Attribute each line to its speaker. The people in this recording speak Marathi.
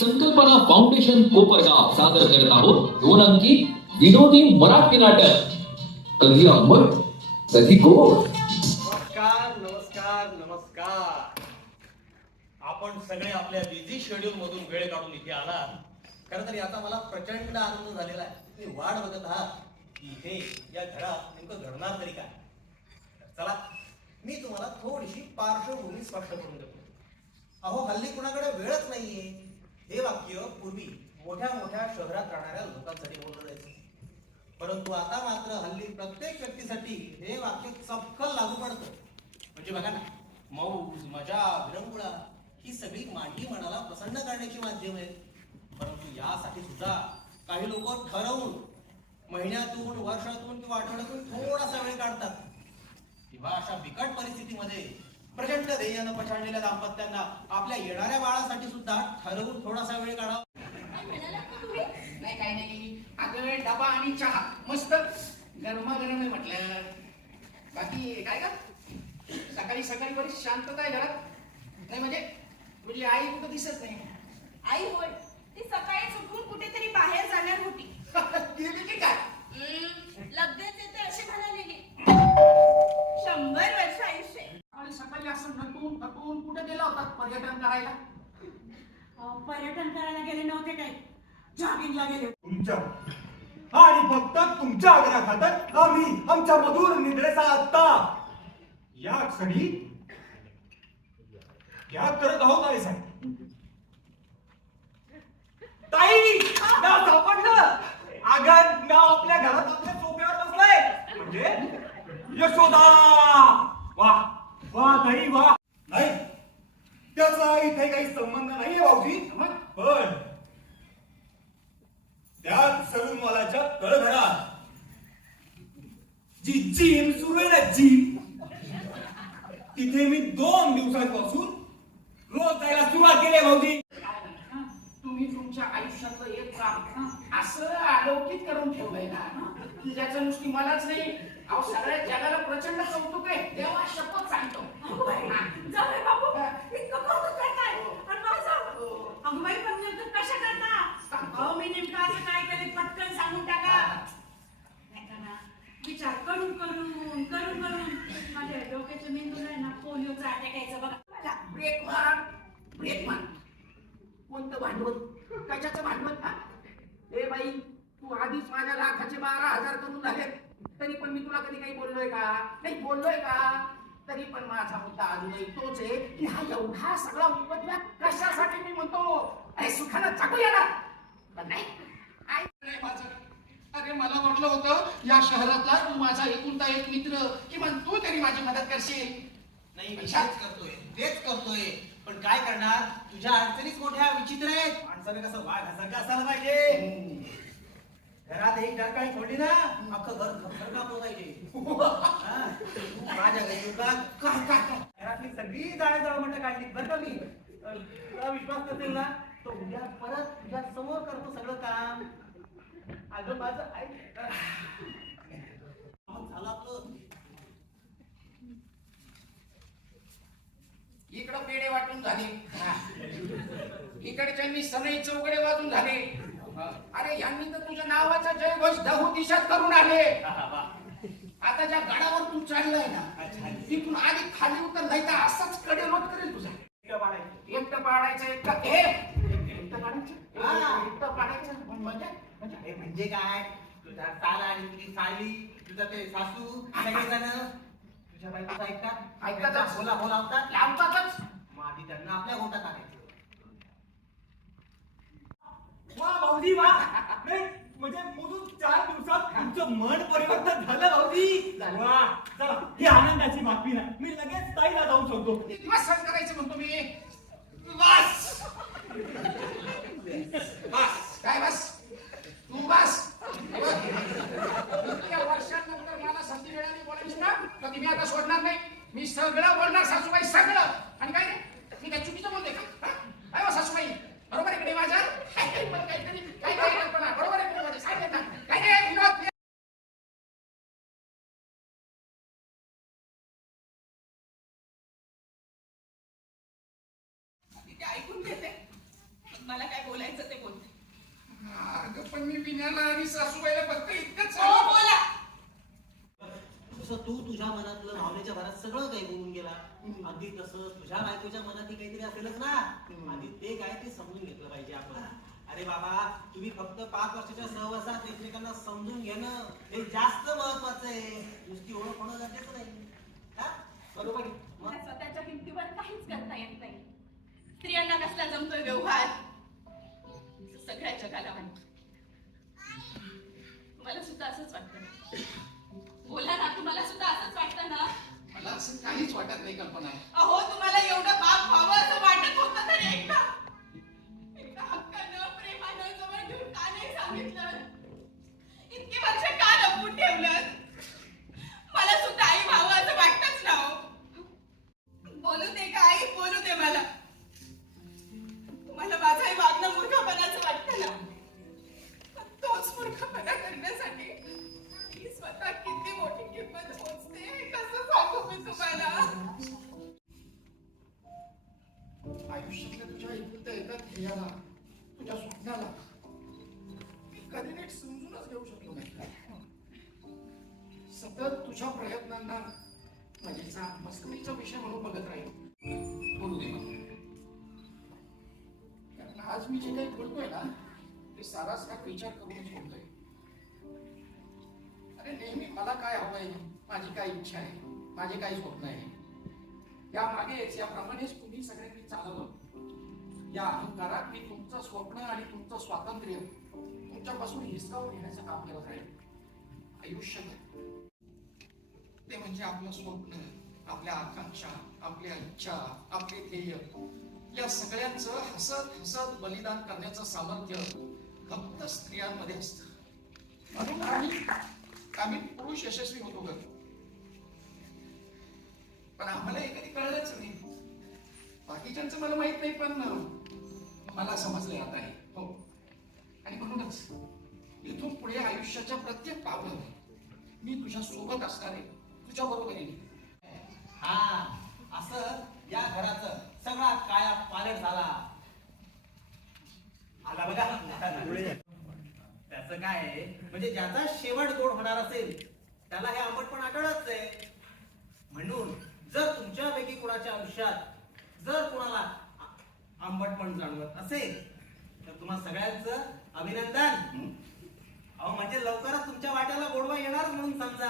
Speaker 1: संकल्पना फाउंडेशन कोपरगाव सादर करत आहोत. दोन अंकी विनोदी मराठी नाटक. कधी अंबर कधी गोड.
Speaker 2: नमस्कार नमस्कार नमस्कार. आपण सगळे आपल्या बिझी शेड्यूल मधून वेळ काढून इथे आला खरं तर याचा मला प्रचंड आनंद झालेला आहे. तुम्ही वाट बघत आहात की हे या घरात नेमकं घडणार तरी काय? चला मी तुम्हाला थोडीशी पार्श्वभूमी स्पष्ट करून देतो. अहो हल्ली कुणाकडे वेळच नाहीये. हे वाक्य पूर्वी मोठ्या मोठ्या शहरात राहणाऱ्या लोकांसाठी बोललं जायचं. परंतु आता मात्र हल्ली प्रत्येक व्यक्तीसाठी हे वाक्य चपकल लागू पडतं. म्हणजे बघा ना मौज मजा विरंगुळा ही सगळी मांडी मनाला प्रसन्न करण्याची माध्यम आहेत. परंतु यासाठी सुद्धा काही लोक ठरवून महिन्यातून वर्षातून किंवा आठवड्यातून थोडासा वेळ काढतात. किंवा अशा बिकट परिस्थितीमध्ये प्रचंड ध्येयानं पछाडलेल्या दाम्पत्यांना आपल्या येणाऱ्या बाळासाठी सुद्धा ठरवून थोडासा वेळ काढावा
Speaker 3: नाही काही नाही अगं डबा आणि चहा. मस्त. गरमागरम आहे म्हटलं. बाकी काय का सकाळी सकाळी बरीच शांतता आहे घरात. नाही म्हणजे? तुझी आई कुठं दिसत नाही?
Speaker 4: आई होय. ती सकाळी उठून कुठेतरी बाहेर जाणार होती.
Speaker 3: गेली की काय?
Speaker 4: हम्म, लगेच येते अशी म्हणालेली. शंभर वर्ष आयुष्य आहे.
Speaker 3: सकाळी असं नटून नटून कुठे गेला होता पर्यटन करायला?
Speaker 4: पर्यटन करायला गेले नव्हते काय जॉगिंगला गेले
Speaker 5: तुमच्या आणि फक्त तुमच्या आग्रहा खातर आम्ही आमच्या मधुर निद्रेचा आत्ता या क्षणी या करत आहोत आहे साहेब. ताई ना सापडलं. अगं ना आपल्या घरात आपल्या सोफ्यावर बसलाय. म्हणजे यशोदा. वा. वा ताई वा नाही त्याचा इथे काही संबंध नाहीये भाऊजी पण त्यात सलून मालाच्या तळघरात जी जिम सुरू आहे ना जिम तिथे मी दोन दिवसांपासून रोज जायला सुरुवात केली भाऊजी?
Speaker 3: तुम्ही तुमच्या आयुष्यातलं एक काम असं अलौकिक करून ठेवलंय ना? की ज्याचं नुसती मलाच नाही अहो सगळ्या जगाला प्रचंड कौतुक आहे. तेव्हा शपथ सांगतो. हं.
Speaker 4: जाऊया बाबू इतकं कौतुक करताय. आणि माझं अगबाई पण नेमकं कशा करता? अहो मी नेमकं असं काय केलं पटकन सांगून टाका. नाही का ना? विचार करून करून करून करून. माझ्या डोक्याच्या मेंदूला आहे ना पोलिओचा अटॅक यायचा बघा.
Speaker 3: ब्रेक मार. ब्रेक मार. कोणतं भांडवल? कशाचं भांडवल? हा? ए बाई तू आधीच माझ्या लाखाचे बारा हजार करून तुला कधी बोललोय का? नाही बोललोय का? तरी पण माझा मुद्दा अजूनही तोच आहे की हा एवढा सगळा उपद्व्याप कशासाठी मी म्हणतो? अरे सुखानं चाकूया ना. पण नाही. अरे मला वाटलं होतं या शहरातला तू माझा एकुलता एक मित्र किमान तू तरी माझी मदत करशील.
Speaker 2: नाही मी तेच करतोय. तेच करतोय. पण काय करणार? तुझ्या अडचणीच मोठ्या विचित्र आहेत. माणसाने कसं वाघासारखं असायला पाहिजे. घरात एक डाकाळी फोडली ना अख्खं घर घर कापलं पाहिजे हा. माझ्या घरी येऊ का का घरातली सगळी जाळे जाळ म्हणतं काढली बरं का मी? तुला विश्वास नसेल ना तो उद्या परत तुझ्या समोर करतो सगळं काम. अगं माझं ऐक. मग झालं आपलं.
Speaker 3: इकडं पेढे वाटून झाले. इकडच्यांनी सनई चौकडे वाजून झाले. अरे यांनी तर तुझ्या नावाचा जयघोष दहू दिशात करून आले. आता ज्या गडावर तू चढलाय ना तिथून आधी खाली उतर नाही तर असाच कडे रोट करेल तुझा. एकटं पाडायचं. एकटं ए एकटं पाडायचं?
Speaker 2: हा.
Speaker 3: एकटं पाडायचं? म्हणजे? म्हणजे?
Speaker 2: म्हणजे काय? तुझा साला आणि तुझी साली तुझा ते सासू सगळे जण तुझ्या बायकोचं ऐकतात
Speaker 3: ऐकतातच.
Speaker 2: त्यांचा बोला बोला. होतात
Speaker 3: लावतातच
Speaker 2: मग आधी त्यांना आपल्या गोटात आणायचं
Speaker 5: वा भाऊजी वा. नाही म्हणजे मोजून चार दिवसात तुमचं मन परिवर्तन झालं भाऊजी. वा. चला ही आनंदाची बातमी ना. मी लगेच ताईला जाऊ शकतो
Speaker 3: किती दिवस सहन करायचं म्हणतो मी
Speaker 2: बस
Speaker 3: बस काय बस तू बस इतक्या वर्षांनंतर मला संधी मिळाली बोलायची ना कधी मी आता सोडणार नाही मी सगळं बोलणार सासूबाई सगळं आणि काय रे? मी काय चुकीचं बोलते का हा? काय हो सासूबाई बरोबर आहे कडे माझ्या पण काहीतरी काही काही कल्पना बरोबर आहे बरोबर आहे सांगेल ना काय रे विनोद ते ऐकून घेते
Speaker 4: मला काय बोलायचं ते बोलते
Speaker 3: अगं पण मी विण्याला आणि सासूबाईला फक्त इतकंच
Speaker 4: हो
Speaker 3: सांगितलं.
Speaker 4: बोला.
Speaker 2: तसं तू तुझ्या मनातलं भावनेच्या भरात सगळं काही बोलून गेला. अगदी तसं तुझ्या बायकोच्या मनात काहीतरी असेलच ना. आधी ते काय ते समजून घेतलं पाहिजे आपण. अरे बाबा तुम्ही फक्त पाच वर्षाच्या सहवासात एकमेकांना समजून घेणं हे जास्त महत्वाचं आहे. नुसती ओळख होणं गरजेचं नाही. हा? बरोबर आहे? मग?
Speaker 4: मला स्वतःच्या किमतीवर काहीच करता येत नाही. स्त्रियांना
Speaker 3: ध्येयाला तुझ्या स्वप्नाला मी कधी नीट समजूनच घेऊ शकलो नाही. सतत तुझ्या प्रयत्नांना माझ्या मस्करीचा विषय म्हणून बघत राहील.
Speaker 6: बोलू दे.
Speaker 3: कारण आज मी जे काही बोलतोय ना ते सारास का विचार करूनच बोलतोय. अरे नेहमी मला काय हवंय? माझी काय इच्छा आहे? माझे काय स्वप्न आहे या मागेच याप्रमाणेच तुम्ही सगळ्यांनी चालवलं. या अहंकारात मी तुमचं स्वप्न आणि तुमचं स्वातंत्र्य तुमच्यापासून हिसकावून घेण्याचं काम करत राहील आयुष्य ते म्हणजे आपलं स्वप्न आपल्या आकांक्षा आपल्या इच्छा आपले ध्येय. या सगळ्यांचं हसत हसत बलिदान करण्याचं सामर्थ्य फक्त स्त्रियांमध्ये असत. म्हणून आम्ही आम्ही पुरुष यशस्वी होतो ग पण आम्हाला हे कधी कळलंच नाही. बाकीच्यांचं मला माहीत नाही पण मला समजले आता हे. हो. आणि म्हणूनच इथून पुढे आयुष्याच्या प्रत्येक पावलं मी तुझ्या सोबत असणार आहे. तुझ्या बरोबरीने
Speaker 2: हा असं या घराचं सगळा काया पालट झाला. आला बघा. त्याच काय आहे, म्हणजे ज्याचा शेवट गोड होणार असेल त्याला हे आंबट पण आठवडच आहे. म्हणून जर तुमच्यापैकी कुणाच्या आयुष्यात जर कुणाला आंबट पण जाणवत असेल. तर तुम्हाला सगळ्यांचं अभिनंदन. अहो म्हणजे लवकरच तुमच्या वाट्याला गोडवा येणार म्हणून समजा.